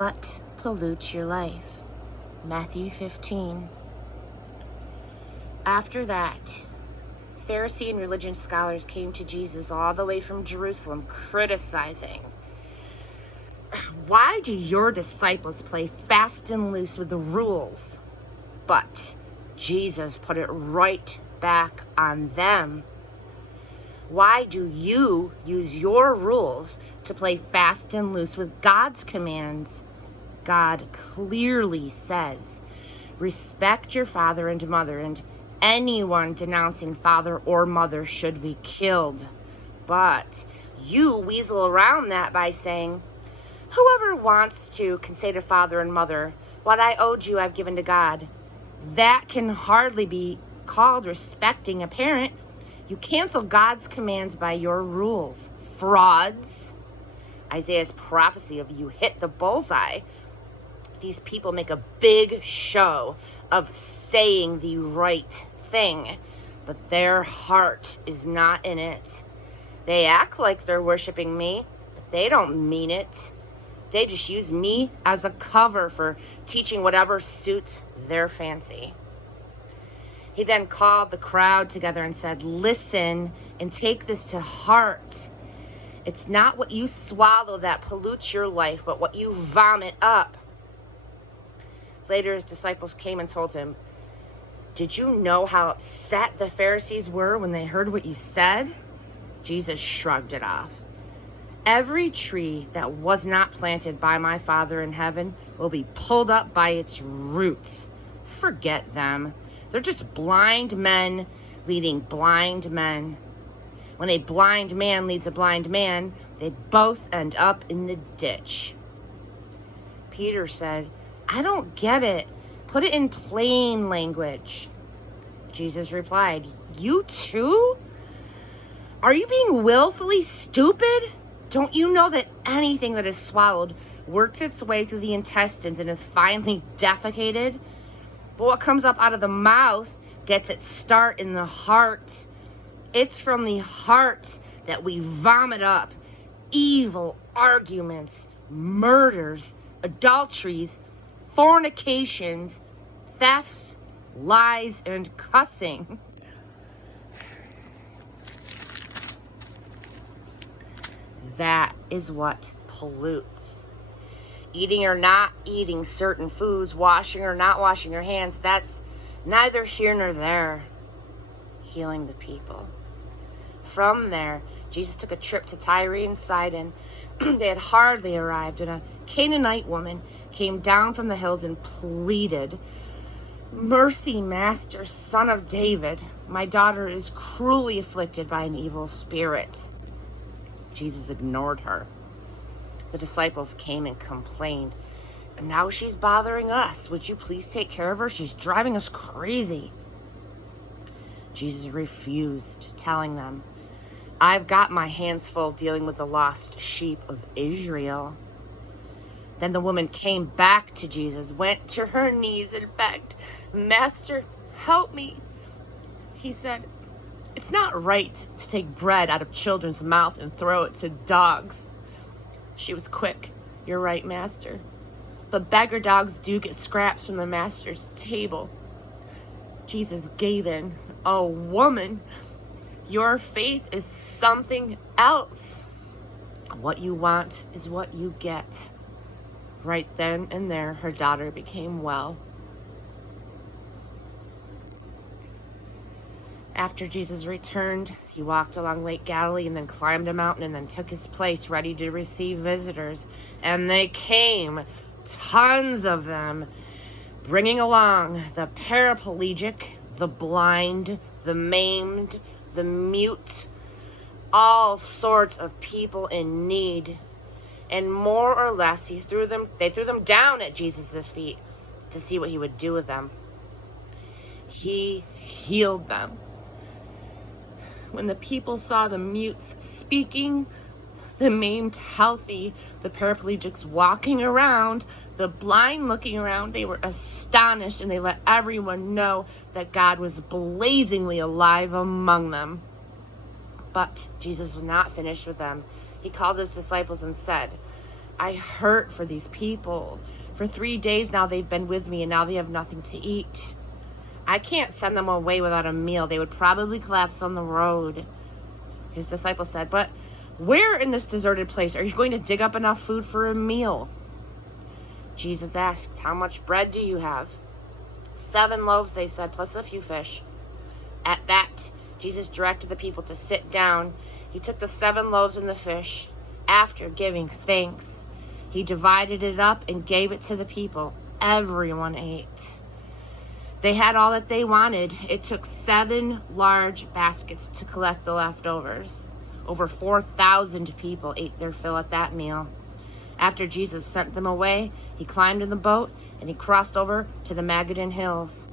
What pollutes your life? Matthew 15. After that, Pharisee and religion scholars came to Jesus all the way from Jerusalem, criticizing, "Why do your disciples play fast and loose with the rules?" But Jesus put it right back on them. "Why do you use your rules to play fast and loose with God's commands?" God clearly says, "Respect your father and mother, and anyone denouncing father or mother should be killed." But you weasel around that by saying, "Whoever wants to can say to father and mother, 'What I owed you I've given to God.' That can hardly be called respecting a parent. You cancel God's commands by your rules. Frauds." Isaiah's prophecy of "you hit the bullseye." These people make a big show of saying the right thing, but their heart is not in it. They act like they're worshiping me, but they don't mean it. They just use me as a cover for teaching whatever suits their fancy. He then called the crowd together and said, "Listen and take this to heart. It's not what you swallow that pollutes your life, but what you vomit up." Later, his disciples came and told him, "Did you know how upset the Pharisees were when they heard what you said?" Jesus shrugged it off. "Every tree that was not planted by my Father in heaven will be pulled up by its roots. Forget them. They're just blind men leading blind men. When a blind man leads a blind man, they both end up in the ditch." Peter said, "I don't get it. Put it in plain language." Jesus replied, "You too? Are you being willfully stupid? Don't you know that anything that is swallowed works its way through the intestines and is finally defecated? But what comes up out of the mouth gets its start in the heart. It's from the heart that we vomit up evil arguments, murders, adulteries, fornications, thefts, lies, and cussing." That is what pollutes. Eating or not eating certain foods, washing or not washing your hands, that's neither here nor there. Healing the people. From there, Jesus took a trip to Tyre and Sidon. They had hardly arrived, and a Canaanite woman came down from the hills and pleaded, "Mercy, Master, Son of David. My daughter is cruelly afflicted by an evil spirit." Jesus ignored her. The disciples came and complained, "Now she's bothering us. Would you please take care of her? She's driving us crazy." Jesus refused, telling them, "I've got my hands full dealing with the lost sheep of Israel." Then the woman came back to Jesus, went to her knees and begged, "Master, help me." He said, "It's not right to take bread out of children's mouth and throw it to dogs." She was quick. "You're right, Master. But beggar dogs do get scraps from the master's table." Jesus gave in. "Oh, woman, your faith is something else. What you want is what you get." Right then and there, her daughter became well. After Jesus returned, he walked along Lake Galilee and then climbed a mountain and then took his place ready to receive visitors. And they came, tons of them, bringing along the paraplegic, the blind, the maimed, the mute, all sorts of people in need. And more or less, they threw them down at Jesus' feet to see what he would do with them. He healed them. When the people saw the mutes speaking, the maimed healthy, the paraplegics walking around, the blind looking around, they were astonished, and they let everyone know that God was blazingly alive among them. But Jesus was not finished with them. He called his disciples and said, I hurt for these people. For 3 days now they've been with me, and now they have nothing to eat. I can't send them away without a meal. They would probably collapse on the road. His disciples said, but where in this deserted place are you going to dig up enough food for a meal? Jesus asked, how much bread do you have? 7 loaves, they said, plus a few fish. At that, Jesus directed the people to sit down. He took the 7 loaves and the fish. After giving thanks, he divided it up and gave it to the people. Everyone ate. They had all that they wanted. It took 7 large baskets to collect the leftovers. Over 4,000 people ate their fill at that meal. After Jesus sent them away, he climbed in the boat and he crossed over to the Magadan Hills.